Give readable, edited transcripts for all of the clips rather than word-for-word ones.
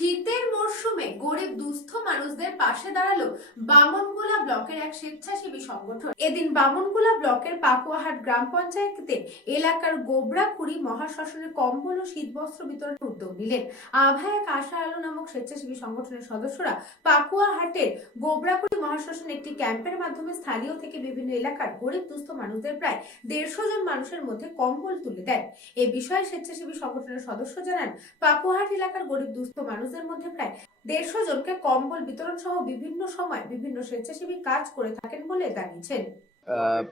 শীতের মরশুমে গরিব দুস্থ মানুষদের পাশে দাঁড়ালো বামনগোলা ব্লকের এক স্বেচ্ছাসেবী সংগঠন। এদিন বামনগোলা ব্লকের পাকুয়াহাট গ্রাম পঞ্চায়েতে এলাকার গোবরাকুড়ি মহাশ্মশানে কম্বল ও শীতবস্ত্র বিতরণের উদ্যোগ নিলেন। আভায়ক আশা আলো নামক স্বেচ্ছাসেবী সংগঠনের সদস্যরা পাকুয়াহাটের গোবরাকুড়ি মহাশ্মশানে একটি ক্যাম্পের মাধ্যমে স্থানীয় থেকে বিভিন্ন এলাকার গরিব দুস্থ মানুষদের প্রায় 150 জন মানুষের মধ্যে কম্বল তুলে দেন। এ বিষয়ে স্বেচ্ছাসেবী সংগঠনের সদস্য জানান, পাকুয়াহাট এলাকার গরিব দুস্থ মানুষদের মধ্যে প্রায় 150 জনকে কম্বল বিতরণ সহ বিভিন্ন সময় বিভিন্ন স্বেচ্ছাসেবী কাজ করে থাকেন বলে জানিয়েছেন।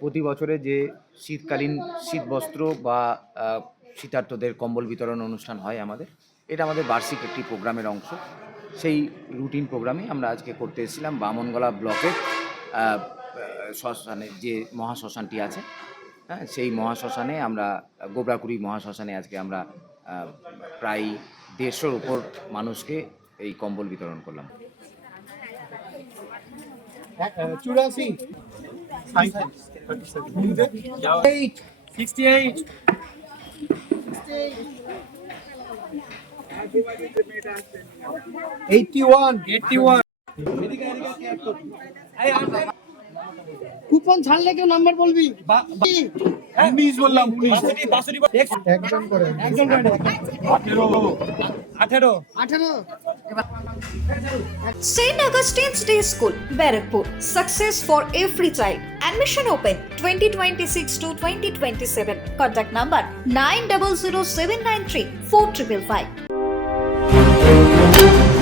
প্রতি বছরে যে শীতকালীন শীতবস্ত্র বা শীতার্তদের কম্বল বিতরণ অনুষ্ঠান হয় এটা আমাদের বার্ষিক একটি প্রোগ্রামের অংশ। সেই রুটিন প্রোগ্রামে আমরা আজকে করতে এসেছিলাম বামনগোলা ব্লকের শ্মশানে, যে মহাশ্মশানটি আছে, হ্যাঁ, সেই মহাশ্মশানে আমরা গোবরাকুড়ি মহাশ্মশানে আজকে আমরা প্রায় 150-র উপর মানুষকে এই কম্বল বিতরণ করলাম। 81 কুপন ছাড়লে কেউ নাম্বার বলবি? 19 বললাম, 19 একজন করে 18 St. Augustine's Day School, Barrackpur. Success for every child. Admission open 2026 to 2027. Contact number 900793 4555.